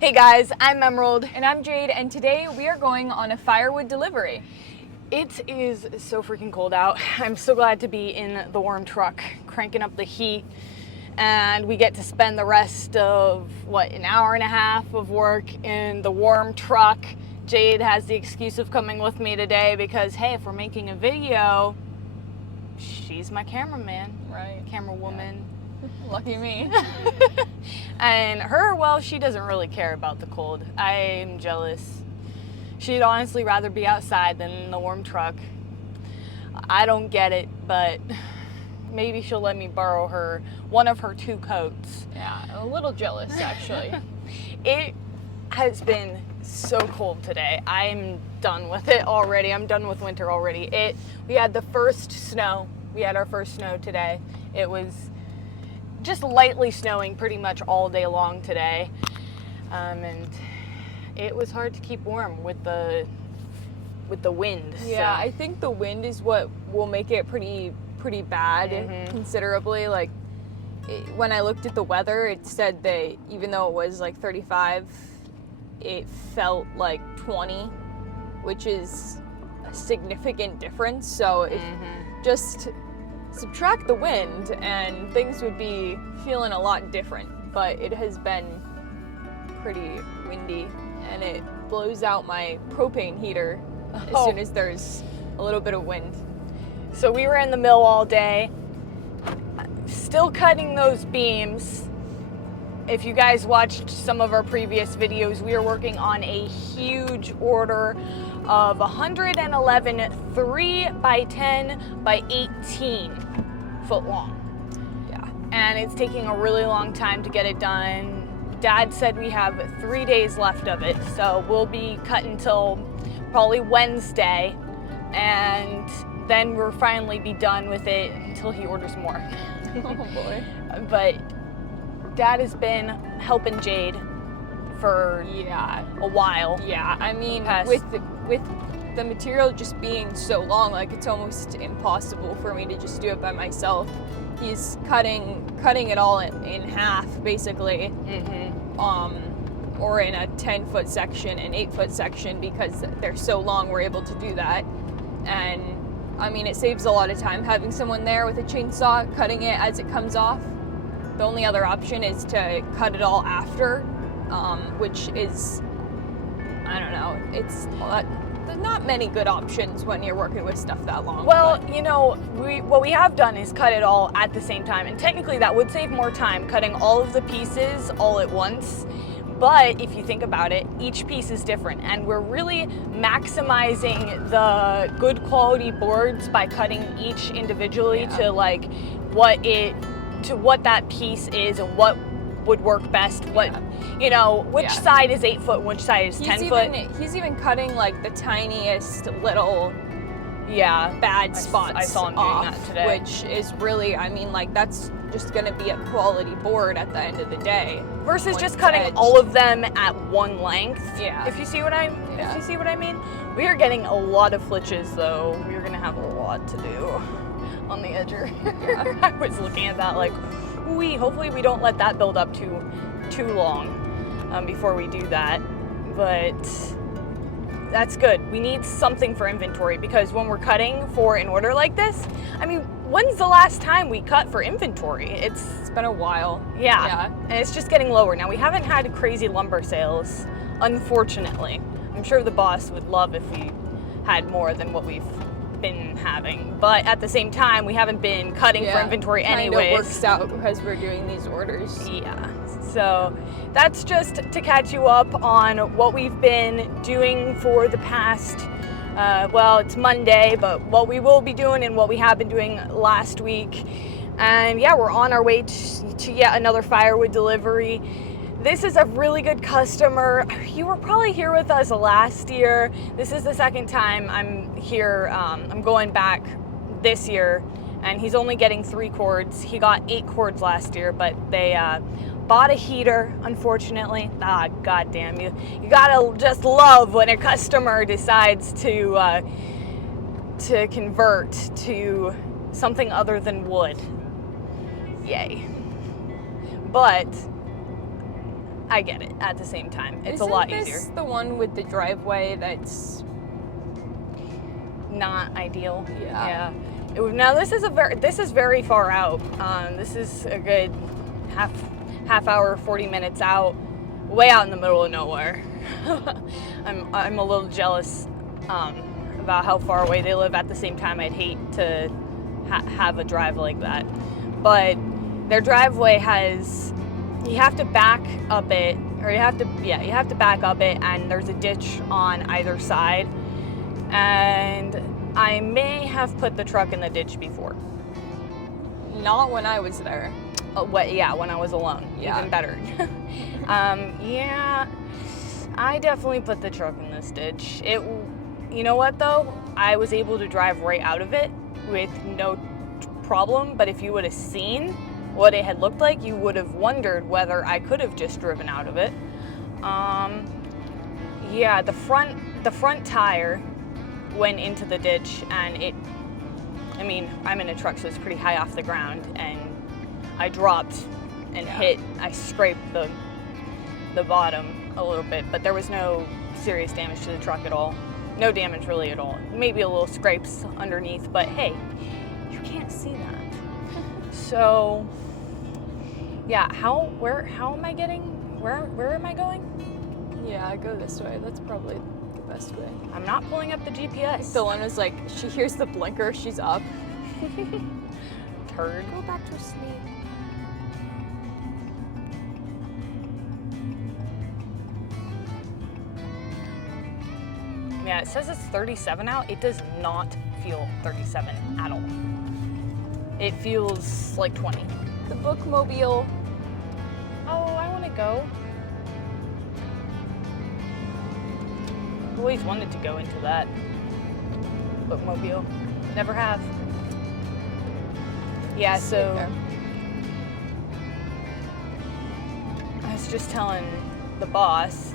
Hey guys, I'm Emerald. And I'm Jade, and today we are going on a firewood delivery. It is so freaking cold out. I'm so glad to be in the warm truck, cranking up the heat, and we get to spend the rest of, an hour and a half of work in the warm truck. Jade has the excuse of coming with me today because, hey, if we're making a video, she's my cameraman. Right. Camera woman. Yeah. Lucky me. And her, well, she doesn't really care about the cold. I'm jealous. She'd honestly rather be outside than in the warm truck. I don't get it, but maybe she'll let me borrow one of her 2 coats. Yeah, a little jealous actually. It has been so cold today. I'm done with it already. I'm done with winter already. We had the first snow. We had our first snow today. It was just lightly snowing pretty much all day long today. And it was hard to keep warm with the wind. Yeah, so. I think the wind is what will make it pretty bad, considerably. Like when I looked at the weather, it said that even though it was like 35, it felt like 20, which is a significant difference. So if just subtract the wind and things would be feeling a lot different. But it has been pretty windy, and it blows out my propane heater as soon as there's a little bit of wind. So we were in the mill all day, still cutting those beams. If you guys watched some of our previous videos, we are working on a huge order of 111 3x10 by 18 foot long. Yeah. And it's taking a really long time to get it done. Dad said we have 3 days left of it, so we'll be cutting till probably Wednesday, and then we'll finally be done with it until he orders more. Oh boy. But Dad has been helping Jade for a while. Yeah, I mean, Past. with the material just being so long, like it's almost impossible for me to just do it by myself. He's cutting it all in half, basically, or in a 10-foot section, an 8-foot section, because they're so long. We're able to do that, and I mean, it saves a lot of time having someone there with a chainsaw cutting it as it comes off. The only other option is to cut it all after, which is, I don't know, it's there's not many good options when you're working with stuff that long. Well, you know, what we have done is cut it all at the same time, and technically that would save more time cutting all of the pieces all at once. But if you think about it, each piece is different, and we're really maximizing the good quality boards by cutting each individually to what that piece is and what would work best. Which side is 8 foot, and which side is 10 foot. He's even cutting like the tiniest little bad spots I saw him off, doing that today. which is really, I mean, like that's just gonna be a quality board at the end of the day. Versus when just it's cutting edged. all of them at one length. Yeah. If you see what I mean. We are getting a lot of flitches though. We're gonna have a lot to do on the edger. Yeah. I was looking at that like, hopefully we don't let that build up too long before we do that. But that's good. We need something for inventory, because when we're cutting for an order like this, I mean, when's the last time we cut for inventory? It's been a while. Yeah. And it's just getting lower. Now, we haven't had crazy lumber sales, unfortunately. I'm sure the boss would love if we had more than what we've been having. But at the same time, we haven't been cutting for inventory anyways. It works out because we're doing these orders. Yeah. So that's just to catch you up on what we've been doing for the past, it's Monday, but what we will be doing and what we have been doing last week. And yeah, we're on our way to yet another firewood delivery. This is a really good customer. You were probably here with us last year. This is the second time I'm here. I'm going back this year, and he's only getting 3 cords. He got 8 cords last year, but they bought a heater, unfortunately. God damn you. You gotta just love when a customer decides to convert to something other than wood. Yay. But I get it at the same time. It's Isn't a lot this easier. the one with the driveway that's Not ideal. Yeah. Now this is very far out. This is a good half hour, 40 minutes out, way out in the middle of nowhere. I'm a little jealous about how far away they live. At the same time, I'd hate to have a drive like that. But their driveway has, you have to back up it, or you have to back up it, and there's a ditch on either side. And I may have put the truck in the ditch before. not when I was there. When I was alone. Yeah. Even better. I definitely put the truck in this ditch. You know what though? I was able to drive right out of it with no problem, but if you would have seen what it had looked like, you would have wondered whether I could have just driven out of it. The front tire went into the ditch, and I'm in a truck, so it's pretty high off the ground, and I dropped and I scraped the bottom a little bit, but there was no serious damage to the truck at all. No damage really at all. Maybe a little scrapes underneath, but hey, you can't see that. So, yeah, where am I going? Yeah, go this way. That's probably the best way. I'm not pulling up the GPS. Dylan was like, she hears the blinker, she's up. Turd. Go back to sleep. Yeah, it says it's 37 out. It does not feel 37 at all. It feels like 20. The bookmobile. Oh, I want to go. I've always wanted to go into that bookmobile. Never have. Yeah, so I was just telling the boss,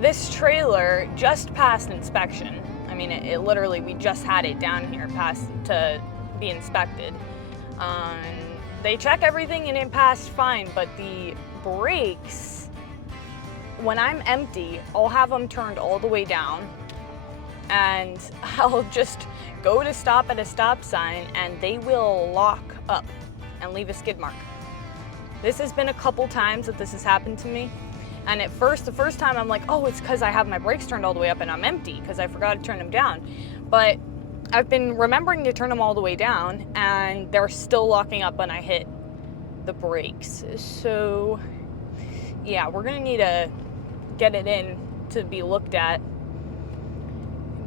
this trailer just passed inspection. I mean, it literally, we just had it down here to be inspected. They check everything and it passed fine, but the brakes, when I'm empty, I'll have them turned all the way down, and I'll just go to stop at a stop sign and they will lock up and leave a skid mark. This has been a couple times that this has happened to me. And the first time I'm like, oh, it's because I have my brakes turned all the way up and I'm empty because I forgot to turn them down. But I've been remembering to turn them all the way down, and they're still locking up when I hit the brakes. So yeah, we're gonna need to get it in to be looked at.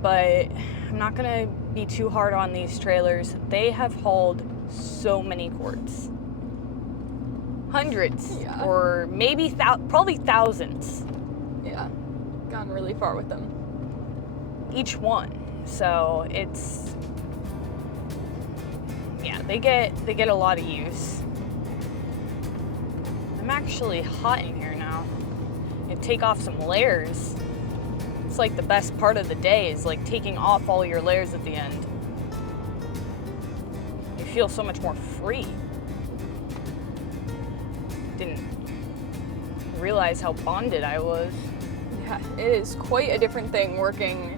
But I'm not gonna be too hard on these trailers. They have hauled so many quarts. Hundreds, or maybe probably thousands. Yeah, gone really far with them. Each one. So it's, yeah, they get a lot of use. I'm actually hot in here now. You take off some layers. It's like the best part of the day is like taking off all your layers at the end. You feel so much more free. Didn't realize how bonded I was. Yeah, it is quite a different thing working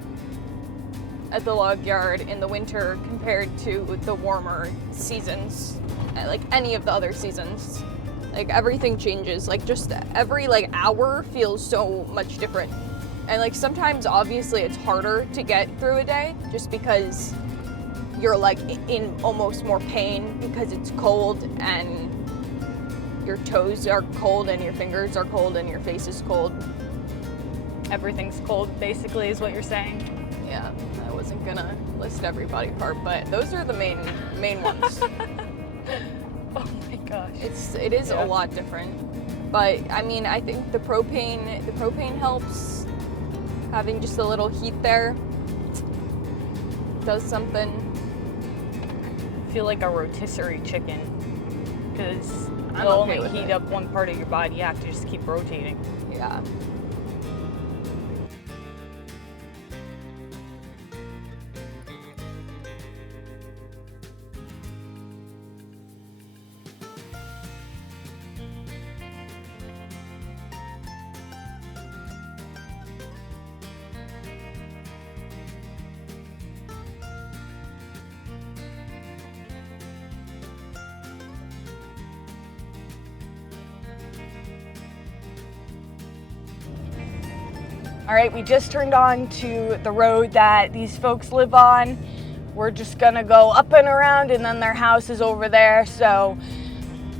at the log yard in the winter compared to the warmer seasons, like any of the other seasons. Like everything changes, like just every like hour feels so much different. And like sometimes obviously it's harder to get through a day just because you're like in almost more pain because it's cold and your toes are cold and your fingers are cold and your face is cold. Everything's cold, basically, is what you're saying. Yeah, I wasn't gonna list every body part, but those are the main ones. Oh my gosh. It is a lot different. But I mean, I think the propane helps. Having just a little heat there does something. I feel like a rotisserie chicken, because I'm it'll okay only with heat it. up one part of your body. You have to just keep rotating. Yeah. All right, we just turned on to the road that these folks live on. We're just gonna go up and around, and then their house is over there. So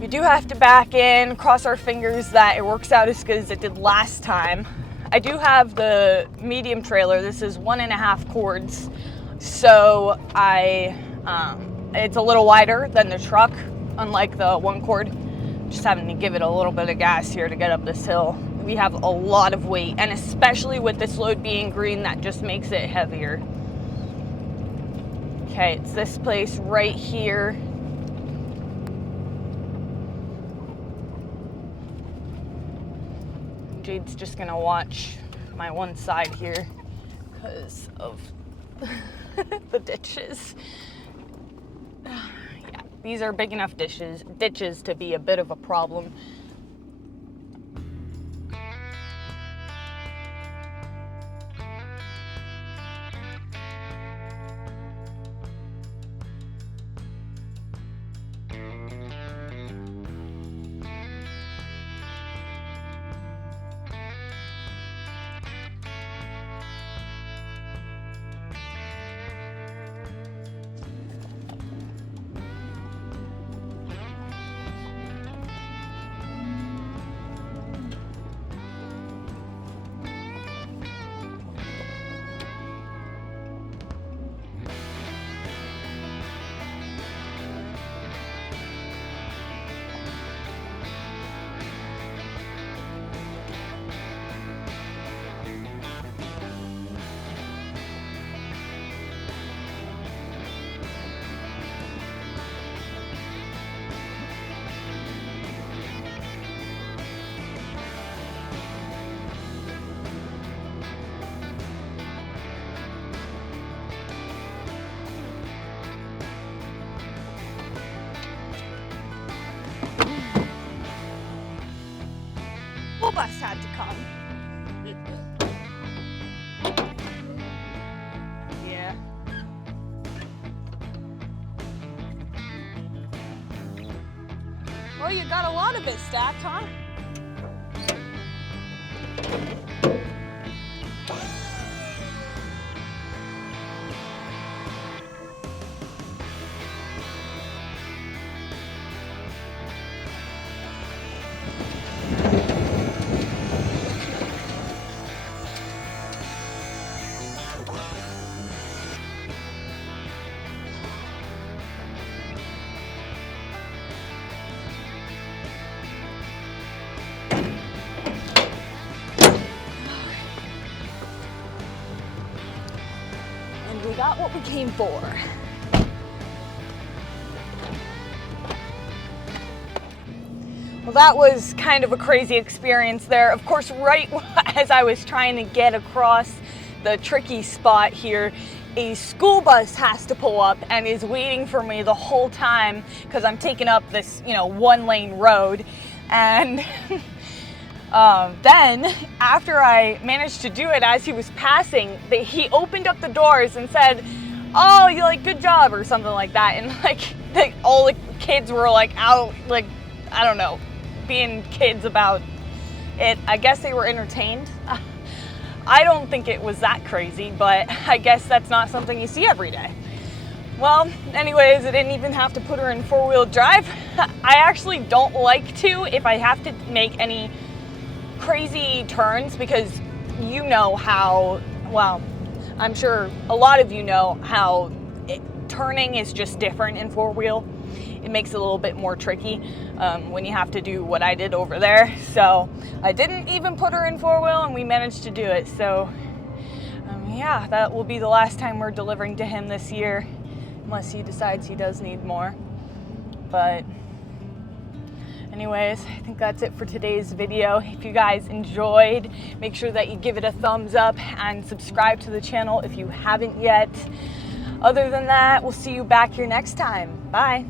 we do have to back in, cross our fingers that it works out as good as it did last time. I do have the medium trailer. This is 1.5 cords. So it's a little wider than the truck, unlike the 1 cord. Just having to give it a little bit of gas here to get up this hill. We have a lot of weight, and especially with this load being green, that just makes it heavier. Okay, it's this place right here. Jade's just gonna watch my one side here because of the ditches. Yeah, these are big enough ditches to be a bit of a problem. Bus had to come. Yeah. Well, you got a lot of it stacked, huh? We got what we came for. Well, that was kind of a crazy experience there. Of course, right as I was trying to get across the tricky spot here, a school bus has to pull up and is waiting for me the whole time because I'm taking up this, 1-lane road. And then after I managed to do it, as he was passing, he opened up the doors and said, "Oh, good job," or something like that. And all the kids were out, I don't know, being kids about it. I guess they were entertained. I don't think it was that crazy, but I guess that's not something you see every day. Well, anyways, I didn't even have to put her in 4-wheel drive. I actually don't like to if I have to make any crazy turns, because you know how, well, I'm sure a lot of you know how turning is just different in 4-wheel. It makes it a little bit more tricky when you have to do what I did over there. So I didn't even put her in 4-wheel, and we managed to do it. So yeah, that will be the last time we're delivering to him this year, unless he decides he does need more. But anyways, I think that's it for today's video. If you guys enjoyed, make sure that you give it a thumbs up and subscribe to the channel if you haven't yet. Other than that, we'll see you back here next time. Bye.